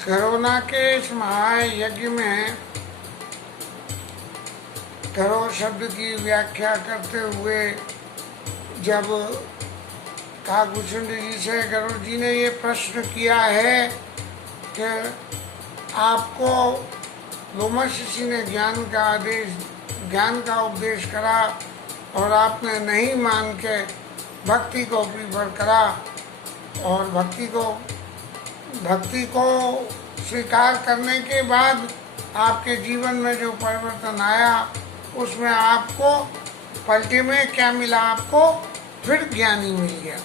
Corona के इस महायज्ञ में करो शब्द की व्याख्या करते हुए जब काकभूषण जी से गरुड़ जी ने ये प्रश्न किया है कि आपको लोमश ऋषि ने ज्ञान का उपदेश करा और आपने नहीं मान के भक्ति को प्रीफर करा और भक्ति को स्वीकार करने के बाद आपके जीवन में जो परिवर्तन आया उसमें आपको पलटे में क्या मिला, आपको फिर ज्ञानी मिल गया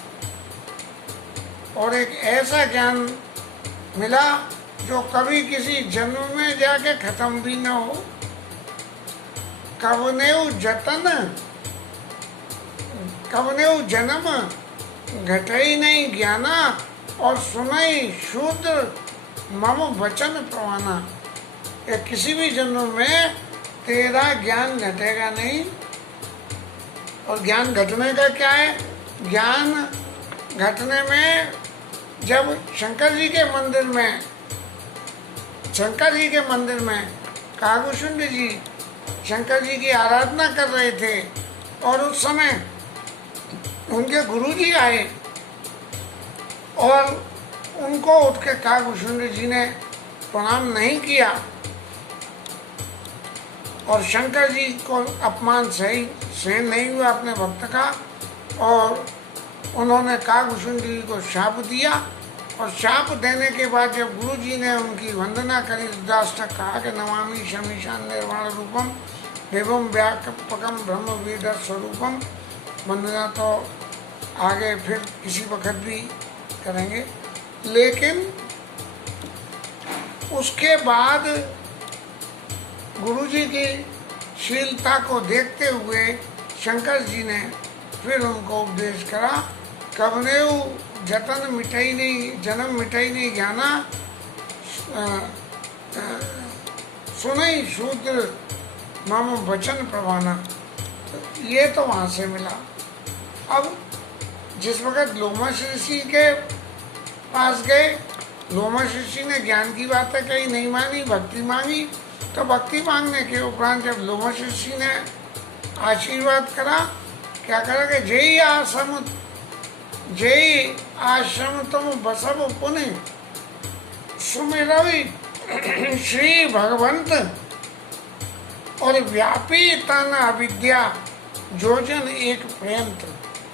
और एक ऐसा ज्ञान मिला जो कभी किसी जन्म में जाके खत्म भी न हो। कवनेउ जन्म घटई नहीं ज्ञाना और सुनई शूद्र मम वचन प्रवाना। ये किसी भी जन्म में तेरा ज्ञान घटेगा नहीं। और ज्ञान घटने का क्या है? ज्ञान घटने में जब शंकर जी के मंदिर में काकभूषण जी शंकर जी की आराधना कर रहे थे और उस समय उनके गुरु जी आए और उनको उठ के काकभूषण जी ने प्रणाम नहीं किया और शंकर जी को अपमान सहन नहीं हुआ अपने भक्त का और उन्होंने काकभूषण जी को शाप दिया और शाप देने के बाद जब गुरु जी ने उनकी वंदना करी रुद्राष्टक कहा कि नमामि शमीशान निर्वाण रूपम देवम व्यापकम ब्रह्म वेद स्वरूपम। वंदना तो आगे फिर किसी वक्त भी करेंगे, लेकिन उसके बाद गुरुजी की शीलता को देखते हुए शंकर जी ने फिर उनको उपदेश करा, कवनेउ जन्म मिटाई नहीं ज्ञाना सुनई शूद्र मम वचन प्रवाना। ये तो वहाँ से मिला। अब जिस वक्त लोमश ऋषि के पास गए, लोमश ऋषि ने ज्ञान की बातें कही, नहीं मानी, भक्ति मांगी। तो भक्ति मांगने के उपरांत जब लोमश ऋषि ने आशीर्वाद करा, क्या करा कि जय आश्रम तुम बसव पुण्य सुमिरवि श्री भगवंत और व्यापी तन अविद्या योजन एक पर्यंत।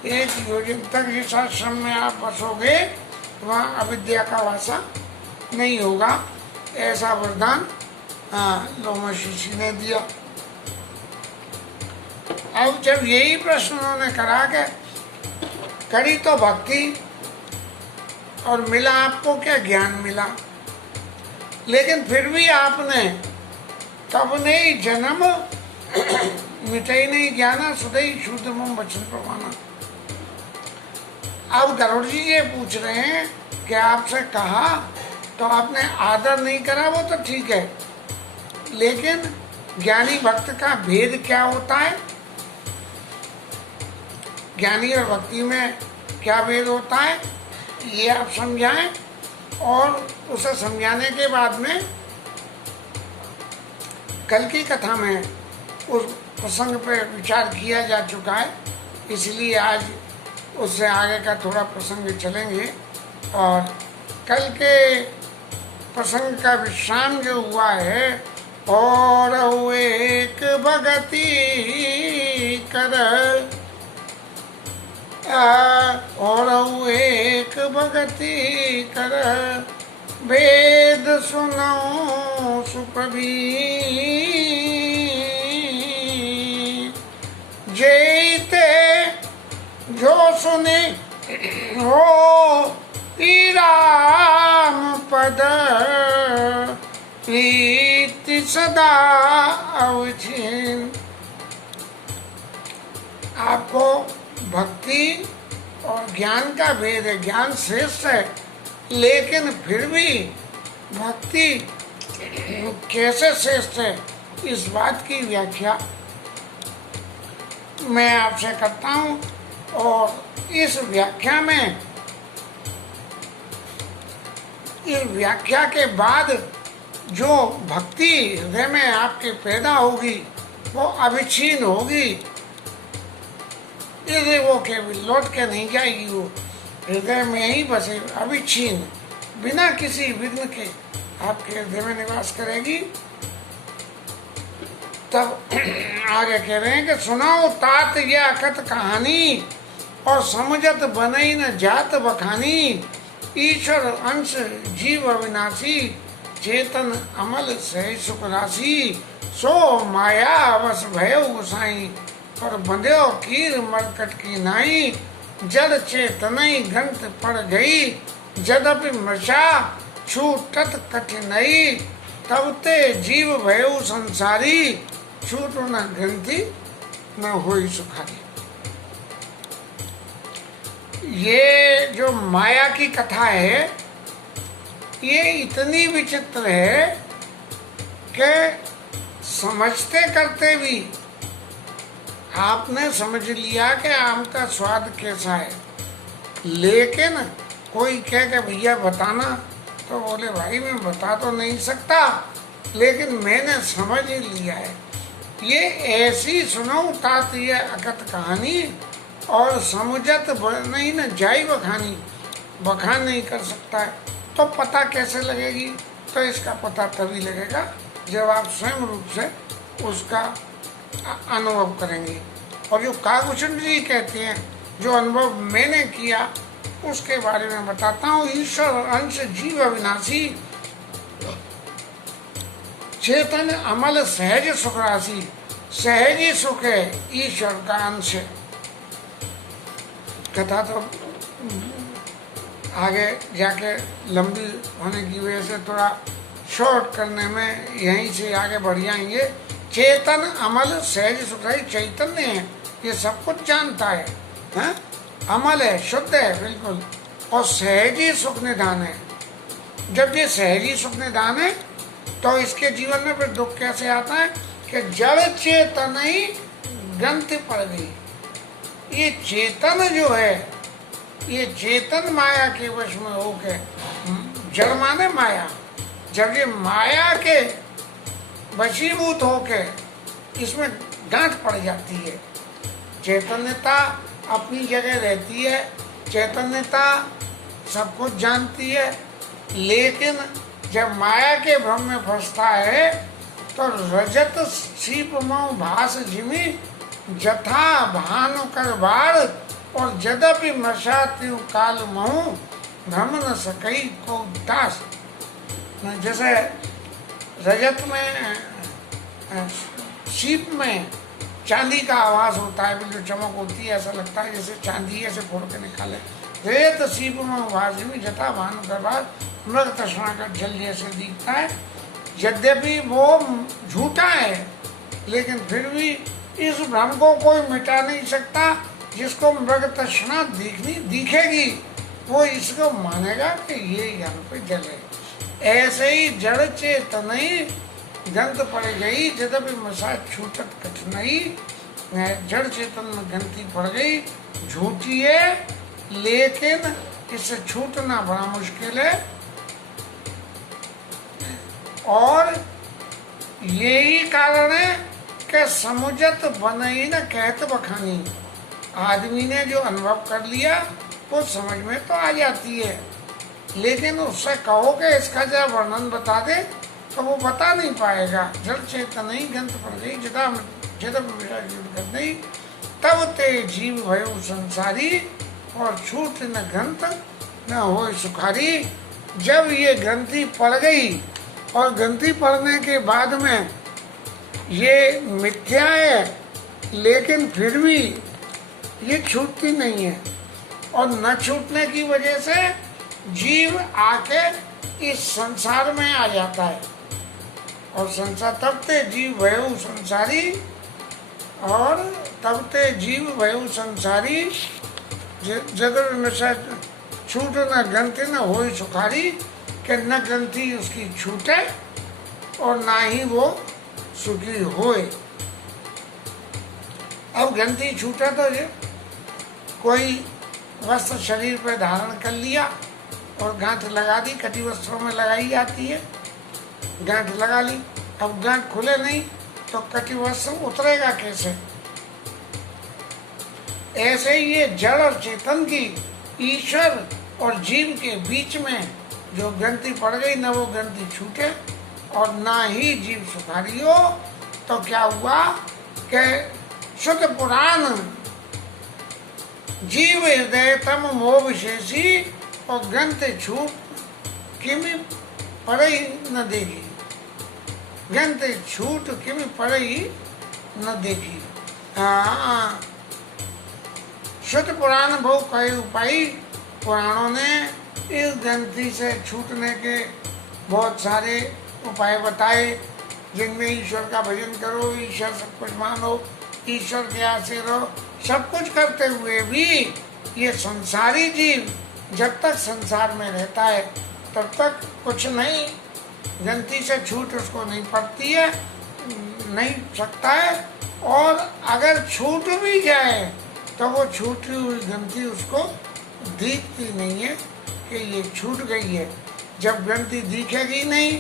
एक योजन तक जिस आश्रम में आप बसोगे वहाँ अविद्या का वासा नहीं होगा, ऐसा वरदान लोमश ऋषि ने दिया। अब जब यही प्रश्न उन्होंने करा कि करी तो भक्ति और मिला आपको क्या? ज्ञान मिला, लेकिन फिर भी आपने कब नहीं जन्म मिटाई नहीं ज्ञाना सुधई शुद्ध मम वचन प्रमाना। अब गरुड़ जी ये पूछ रहे हैं कि आपसे कहा तो आपने आदर नहीं करा, वो तो ठीक है, लेकिन ज्ञानी भक्त का भेद क्या होता है? ज्ञानी और भक्ति में क्या भेद होता है ये आप समझाएं और उसे समझाने के बाद में कल की कथा में उस प्रसंग पर विचार किया जा चुका है, इसलिए आज उससे आगे का थोड़ा प्रसंग चलेंगे। और कल के प्रसंग का विश्राम जो हुआ है, और एक भगति कर और एक भगति कर वेद सुनो सुप्रभी जेते जो सुने हो राम पद प्रीति सदा अवधीन। आपको भक्ति और ज्ञान का भेद है, ज्ञान श्रेष्ठ है, लेकिन फिर भी भक्ति कैसे श्रेष्ठ है इस बात की व्याख्या मैं आपसे करता हूँ। और इस व्याख्या में इस व्याख्या के बाद जो भक्ति हृदय में आपके पैदा होगी वो अविच्छिन्न होगी। ये वो के लौट के नहीं जाएगी, वो हृदय में ही बसे अविच्छिन्न, बिना किसी विघ्न के आपके हृदय में निवास करेगी। तब आगे कह रहे हैं कि सुनाओ तात ये अकथ कहानी, और समझत बनई न जात बखानी। ईश्वर अंश जीव अविनाशी, चेतन अमल सह सुख राशि। सो माया वश भयो गोसाई, पर बंध्यो कीर मरकट की नाई। जड़ चेतनई ग्रंथ पड़ गई, जदपि मृषा छूटत कठिनाई। तब ते जीव भयो संसारी, छूट न ग्रंथि न होई सुखारी। ये जो माया की कथा है ये इतनी विचित्र है कि समझते करते भी आपने समझ लिया कि आम का स्वाद कैसा है, लेकिन कोई कह के भैया बताना, तो बोले भाई मैं बता तो नहीं सकता, लेकिन मैंने समझ ही लिया है। ये ऐसी सुनो तात ये अकथ कहानी, और समझत नहीं न जाई बखानी, बखान नहीं कर सकता है तो पता कैसे लगेगी? तो इसका पता तभी लगेगा जब आप स्वयं रूप से उसका अनुभव करेंगे। और जो काकभूषण जी कहते हैं, जो अनुभव मैंने किया उसके बारे में बताता हूँ। ईश्वर अंश जीव अविनाशी, चेतन अमल सहज सुख राशि। सहज ही सुख है, ईश्वर का अंश है। कथा तो आगे जाके लंबी होने की वजह से थोड़ा शॉर्ट करने में यहीं से आगे बढ़ जाएंगे। चेतन अमल सहज सुख राशि, चैतन्य है, ये सब कुछ जानता है, हैं? अमल है, शुद्ध है बिल्कुल, और सहजी सुख निधान है। जब ये सहजी सुख निधान है तो इसके जीवन में फिर दुख कैसे आता है कि जड़ चेतन ही ग्रंथि पड़ गई। ये चेतन जो है, ये चेतन माया के वश में होके, जड़ माने माया, जब ये माया के वशीभूत होके इसमें गांठ पड़ जाती है। चैतन्यता अपनी जगह रहती है, चैतन्यता सब कुछ जानती है, लेकिन जब माया के भ्रम में फंसता है तो रजत सीपमो भास जिमी, जथा भानु कर बार, और जदपि मशा त्यू काल महू, भ्रम न सकई को दास। जैसे रजत में, सीप में चांदी का आवाज होता है, बिल्कुल चमक होती है, ऐसा लगता है जैसे चांदी ऐसे फोड़ के निकाले। रेत सीप में आवाज में जथा भानु कर बार, मृग तृष्णा का जल जैसे दिखता है। यद्यपि वो झूठा है, लेकिन फिर भी इस भ्रम को कोई मिटा नहीं सकता। जिसको मृग तृष्णा दिखेगी वो इसको मानेगा कि ये यहाँ पे जल है। ऐसे ही जड़ चेतन गंत पड़ गई, यद्यपि मसा छूटत कठिनाई। जड़ चेतन में गंती पड़ गई, झूठी है, लेकिन इससे छूटना बड़ा मुश्किल है। और यही कारण है कि समुझत बनई न कहत बखानी। आदमी ने जो अनुभव कर लिया वो समझ में तो आ जाती है, लेकिन उससे कहो कि इसका जरा वर्णन बता दे तो वो बता नहीं पाएगा। जड़ चेतन ही गंत पड़ गई, नहीं, तब ते जीव भयो संसारी, और छूट न ग्रंथ न हो सुखारी। जब ये ग्रंथि पड़ गई, और ग्रंथि पड़ने के बाद में ये मिथ्या है, लेकिन फिर भी ये छूटती नहीं है, और न छूटने की वजह से जीव आके इस संसार में आ जाता है। और संसार तब ते जीव भयो संसारी, और तब ते जीव भयो संसारी, जगत नशा छूट न ग्रंथि न हो सुखारी, कि न ग्रंथि उसकी छूटे और ना ही वो सुखी होए। अब ग्रंथि छूटा तो ये कोई वस्त्र शरीर पर धारण कर लिया, और गांठ लगा दी, कटी वस्त्रों में लगाई जाती है, गांठ लगा ली। अब गांठ खुले नहीं तो कटी वस्त्र उतरेगा कैसे? ऐसे ही ये जड़ और चेतन की, ईश्वर और जीव के बीच में जो ग्रंथि पड़ गई, न वो ग्रंथि छूटे और ना ही जीव सुखारी हो, तो क्या हुआ कि शुद्ध पुराण जीव हृदय तम मोह विशेषी और ग्रंथ छूट किमी पड़ई न देगी, ग्रंथ छूट किमी पड़ई न देगी। शुद्ध पुराण बहु कई उपाय, पुराणों ने इस ग्रंथि से छूटने के बहुत सारे उपाय बताए, जिनमें ईश्वर का भजन करो, ईश्वर सब कुछ मानो, ईश्वर के आशीर्वाद रहो। सब कुछ करते हुए भी ये संसारी जीव जब तक संसार में रहता है तब तक कुछ नहीं, ग्रंथि से छूट उसको नहीं पड़ती है, नहीं सकता है। और अगर छूट भी जाए तो वो छूटी हुई ग्रंथि उसको दिखती नहीं है कि ये छूट गई है। जब ग्रंथि दिखेगी नहीं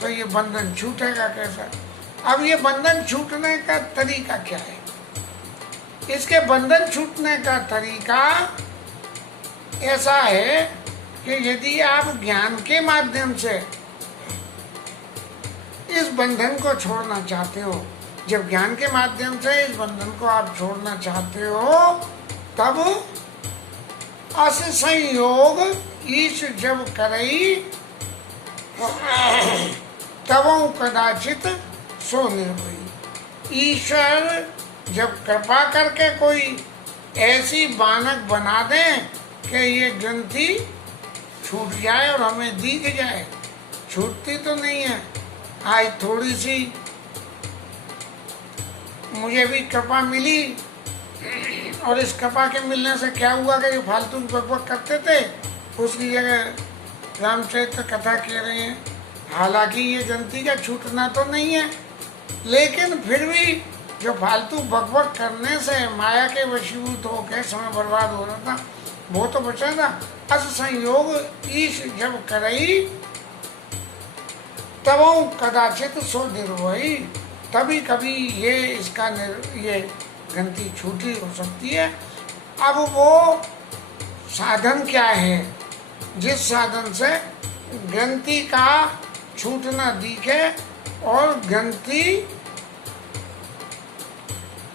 तो ये बंधन छूटेगा कैसा? अब ये बंधन छूटने का तरीका क्या है? इसके बंधन छूटने का तरीका ऐसा है कि यदि आप ज्ञान के माध्यम से इस बंधन को छोड़ना चाहते हो, जब ज्ञान के माध्यम से इस बंधन को आप छोड़ना चाहते हो, तब अस संयोग ईश जब करई तब कदाचित सो निर्भई। ईश्वर जब कृपा करके कोई ऐसी बानक बना दे कि ये ग्रंथि छूट जाए और हमें दिख जाए, छूटती तो नहीं है। आज थोड़ी सी मुझे भी कृपा मिली और इस कृपा के मिलने से क्या हुआ कि फालतू बकबक करते थे, उसकी जगह रामचरित्र कथा कह रहे हैं। हालांकि ये ग्रंथि का छूटना तो नहीं है, लेकिन फिर भी जो फालतू बकबक करने से माया के वशीभूत होकर समय बर्बाद हो रहा था, वो तो बचा था। अस संयोग ईश जब करई तब कदाचित सो निर्भई, तभी कभी ये इसका ये ग्रंथि छूटी हो सकती है। अब वो साधन क्या है जिस साधन से ग्रंथि का छूटना दिखे और ग्रंथि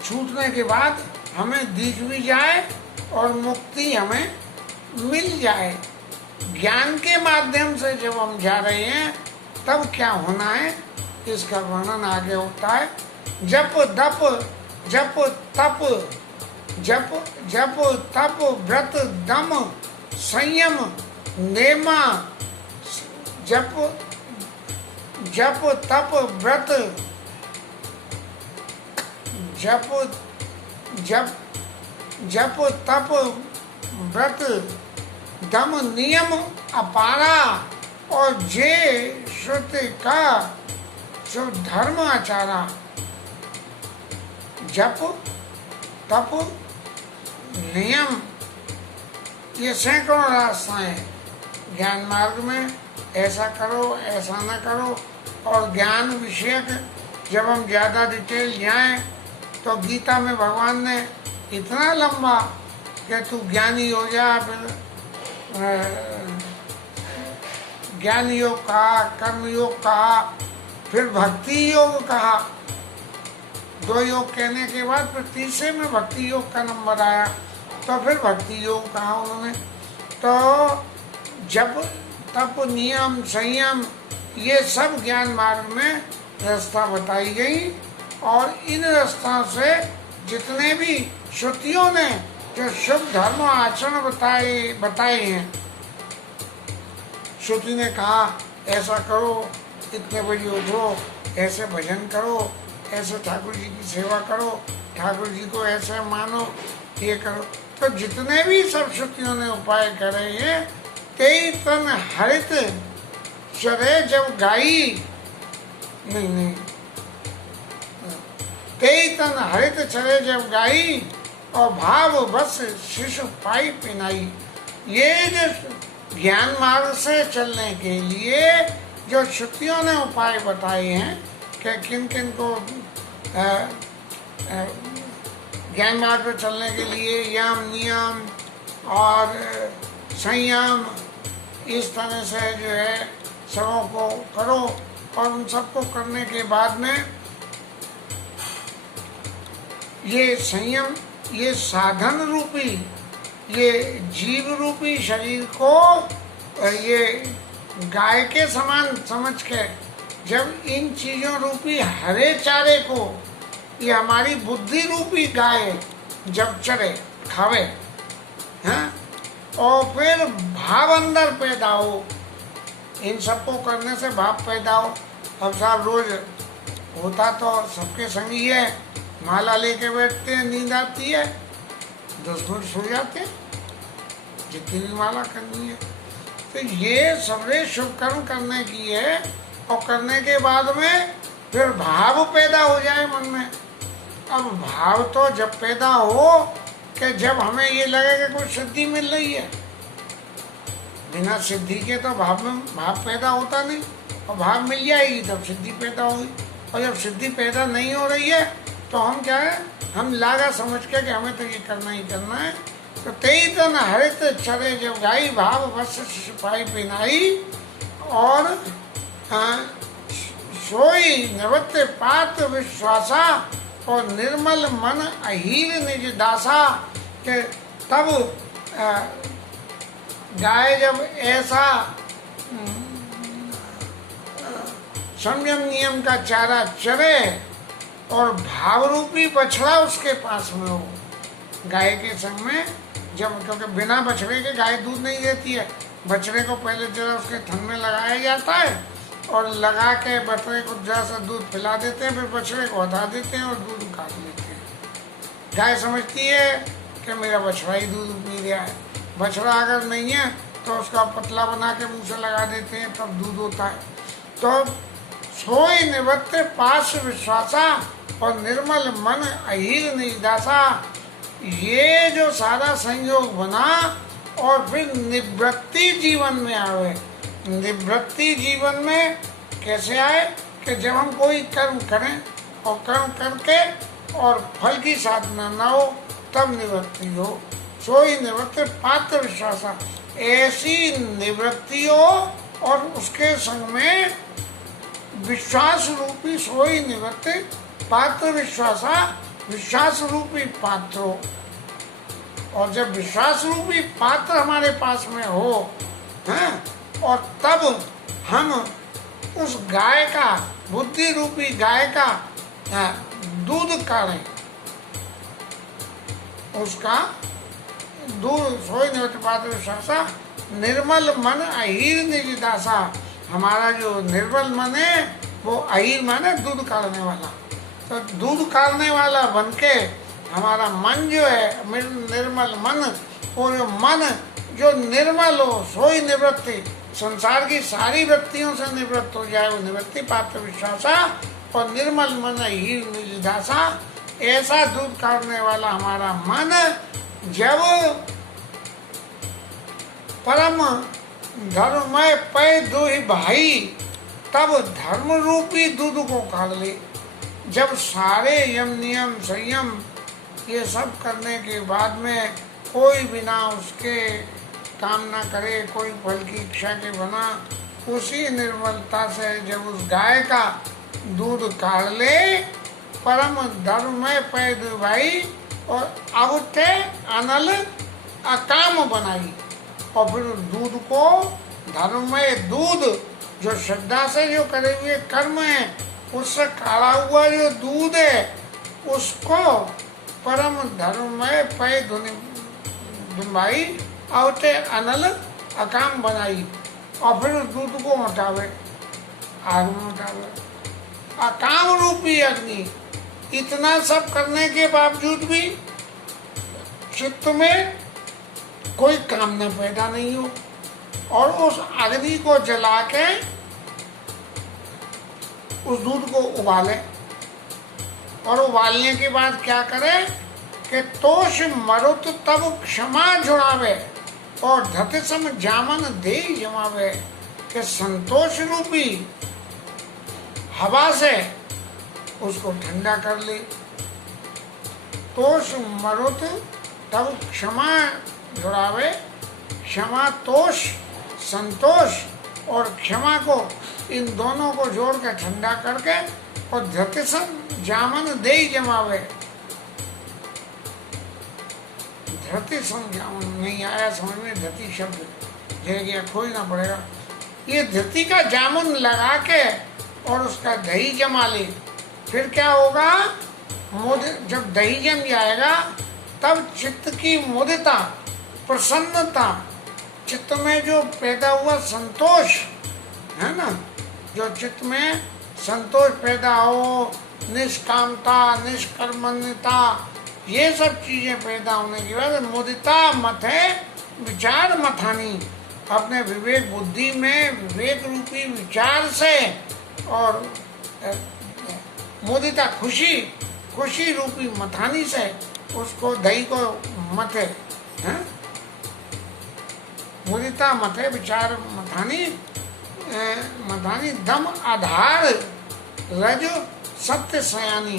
छूटने के बाद हमें दिख भी जाए और मुक्ति हमें मिल जाए। ज्ञान के माध्यम से जब हम जा रहे हैं तब क्या होना है इसका वर्णन आगे होता है। जप दप जप तप, जप जप तप व्रत दम संयम नेमा, जप जप तप व्रत, जप जप जप तप व्रत दम नियम अपारा और जे श्रुति का जो धर्म आचारा। जप तप नियम ये सैकड़ों रास्ताएं ज्ञान मार्ग में, ऐसा करो ऐसा न करो। और ज्ञान विषयक जब हम ज़्यादा डिटेल जाएं तो गीता में भगवान ने इतना लंबा कि तू ज्ञानी हो जा, फिर ज्ञान योग कहा, कर्म योग कहा, फिर भक्ति योग कहा। 2 योग कहने के बाद फिर तीसरे में भक्ति योग का नंबर आया, तो फिर भक्ति योग कहा उन्होंने। तो जब तप नियम संयम ये सब ज्ञान मार्ग में रास्ता बताई गई। और इन रास्तों से जितने भी श्रुतियों ने जो शुभ धर्म आचरण बताए हैं, श्रुति ने कहा ऐसा करो, इतने बजे उठो, ऐसे भजन करो, ऐसे ठाकुर जी की सेवा करो, ठाकुर जी को ऐसे मानो, ये करो। तो जितने भी सब श्रुतियों ने उपाय करे हैं, तेई तन हरित चरे जब गाई, नहीं, तेई तन हरित चरे जब गाई और भाव बस शिशु पाई पिनाई। ये जो ज्ञान मार्ग से चलने के लिए जो श्रुतियों ने उपाय बताए हैं कि किन किन को ज्ञान मार्ग पर चलने के लिए यम नियम और संयम इस तरह से जो है सबों को करो, और उन सबको करने के बाद में ये संयम, ये साधन रूपी, ये जीव रूपी शरीर को ये गाय के समान समझ के जब इन चीजों रूपी हरे चारे को ये हमारी बुद्धि रूपी गाय जब चरे खावे हैं, और फिर भाव अंदर पैदा हो, इन सबको करने से भाव पैदा हो। अब साहब रोज होता तो सबके संग ही है, माला लेके बैठते हैं, नींद आती है, 10 मिनट सो जाते हैं, जितनी भी माला करनी है। तो ये सबरे शुभ कर्म करने की है, और करने के बाद में फिर भाव पैदा हो जाए मन में। अब भाव तो जब पैदा हो कि जब हमें ये लगे कि कुछ सिद्धि मिल रही है, बिना सिद्धि के तो भाव पैदा होता नहीं, और भाव मिल जाएगी तब सिद्धि पैदा होगी। और जब सिद्धि पैदा नहीं हो रही है तो हम क्या है, हम लागा समझ के कि हमें तो ये करना ही करना है। तो तेई तन हरित चरे जब गाई भाव बस सिपाही पिनाई, और सोई निवृत्त पात्र विश्वासा, और निर्मल मन अहीर निज दासा। के तब गाय जब ऐसा संयम नियम का चारा चरे और भाव रूपी बछड़ा उसके पास में हो, गाय के संग में जब, क्योंकि बिना बछड़े के गाय दूध नहीं देती है, बछड़े को पहले जरा उसके थन में लगाया जाता है, और लगा के बछड़े को जरा सा दूध पिला देते हैं, फिर बछड़े को हटा देते हैं और दूध काट लेते हैं। गाय समझती है कि मेरा बछड़ा ही दूध पी रहा है। बछड़ा अगर नहीं है तो उसका पतला बना के मुंह से लगा देते हैं, तब दूध होता है। तो सोई निवृत्त पास विश्वासा, और निर्मल मन अहीर निदासा। ये जो सारा संयोग बना, और फिर निवृत्ति जीवन में आवे। निवृत्ति जीवन में कैसे आए कि जब हम कोई कर्म करें और कर्म करके और फल की साधना न हो, तब निवृत्ति हो। सोई निवृत्ति पात्र विश्वासा, ऐसी निवृत्ति हो और उसके संग में विश्वास रूपी सोई निवृत्ति पात्र विश्वासा, विश्वास रूपी पात्र हो। और जब विश्वास रूपी पात्र हमारे पास में हो, हैं, और तब हम उस गाय का, बुद्धि रूपी गाय का दूध काढ़ें, उसका दूध सोई निवृत्त पात्र विश्वासा, निर्मल मन अहीर निज दासा। हमारा जो निर्मल मन है वो अहीर मन है, दूध काढ़ने वाला। तो दूध काढ़ने वाला बनके हमारा मन जो है, निर्मल मन, वो जो मन जो निर्मल हो, सोई निवृत्ति, संसार की सारी वृत्तियों से निवृत्त हो जाए, वो निवृत्ति पात्र विश्वासा, और निर्मल मन अहीर निज दासा। ऐसा दूध काढ़ने वाला हमारा मन जब परम धर्ममय पै दुहि भाई, तब धर्म रूपी दूध को काढ़ ले। जब सारे यम नियम संयम ये सब करने के बाद में कोई बिना उसके काम ना करे, कोई फल की इच्छा के बना, उसी निर्मलता से जब उस गाय का दूध काढ़ ले, परम धर्ममय पै दुहि भाई, और अब के अनल अकाम बनाई। और फिर दूध को, धर्ममय दूध जो श्रद्धा से जो करे हुए कर्म है, उससे काढ़ा हुआ जो दूध है, उसको परम धर्ममय पै दुहि भाई, अवते अनल अकाम बनाई। और फिर उस दूध को हटावे, आग में हटावे। अकाम रूपी अग्नि, इतना सब करने के बावजूद भी चित्त में कोई कामना पैदा नहीं हो, और उस अग्नि को जला के उस दूध को उबाले, और उबालने के बाद क्या करे कि तोष मरुत तब क्षमा जुड़ावे। और धते सम जामन दे जमावे के संतोष रूपी हवा से उसको ठंडा कर ले। तोष मरुत तब क्षमा जुड़ावे, क्षमा तोष संतोष और क्षमा को, इन दोनों को जोड़ के ठंडा करके और धतिसम जामन दे जमावे। धरती सम जामन नहीं आया समझ में, धरती शब्द जय गया, खोजना पड़ेगा। ये धरती का जामुन लगा के और उसका दही जमा ले, फिर क्या होगा, जब दही जम जाएगा तब चित्त की मुदिता, प्रसन्नता, चित्त में जो पैदा हुआ संतोष है ना, जो चित्त में संतोष पैदा हो, निष्कामता, निष्कर्मण्यता, ये सब चीजें पैदा होने के बाद मुदिता मत है विचार मथानी, अपने विवेक बुद्धि में विवेक रूपी विचार से और मुदिता खुशी, खुशी रूपी मथानी से उसको दही को मथे है, मुदिता मथे विचार मथानी, मथानी दम आधार रज सत्य सयानी।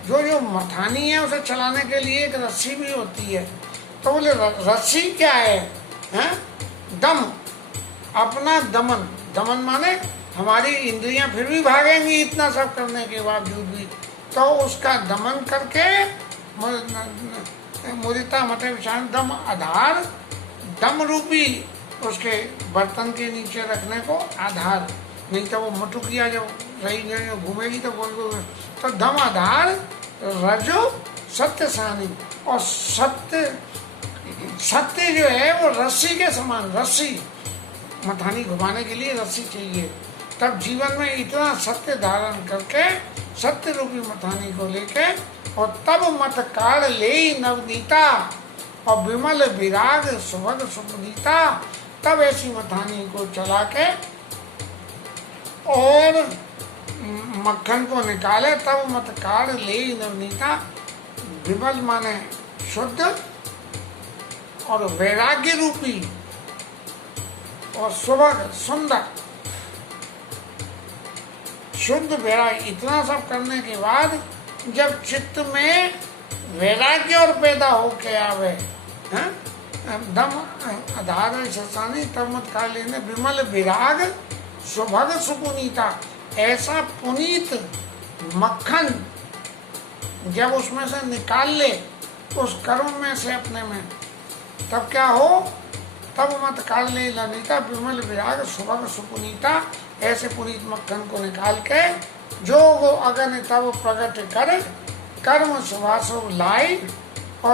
जो जो मथानी है उसे चलाने के लिए एक रस्सी भी होती है, तो बोले रस्सी क्या है, हैं? दम, अपना दमन, दमन माने हमारी इंद्रियां फिर भी भागेंगी इतना सब करने के बावजूद भी, तो उसका दमन करके मुदिता मत विचार दम आधार, दम रूपी उसके बर्तन के नीचे रखने को आधार, नहीं तो वो मटुकिया जब रही घूमेगी तो बोल, तो दम आधार रजो सत्य सानी, और सत्य, सत्य जो है वो रस्सी के समान, रस्सी मथानी घुमाने के लिए रस्सी चाहिए, तब जीवन में इतना सत्य धारण करके सत्य रूपी मथानी को लेके और तब मत काढ़ ले नवनीता और विमल विराग सुभग सुपुनीता, तब ऐसी मथानी को चला के और मक्खन को निकाले, तब मत काढ़ ले नवनीता, विमल माने शुद्ध और वैराग्य रूपी और सुभग सुंदर, शुद्ध वैराग्य, इतना सब करने के बाद जब चित्त में वैराग्य और पैदा होके आवे, हैं? दम आधार ससानी तब मत काढ़ लेने विमल विराग सुभग सुपुनीता, ऐसा पुनीत मक्खन जब उसमें से निकाल ले उस कर्म में से अपने में, तब क्या हो, तब मत काढ़ ले ललिता विमल विराग सुभग सुपुनीता, ऐसे पुनीत मक्खन को निकाल के जो अगन तब प्रकट कर कर्म सुभाषो लाई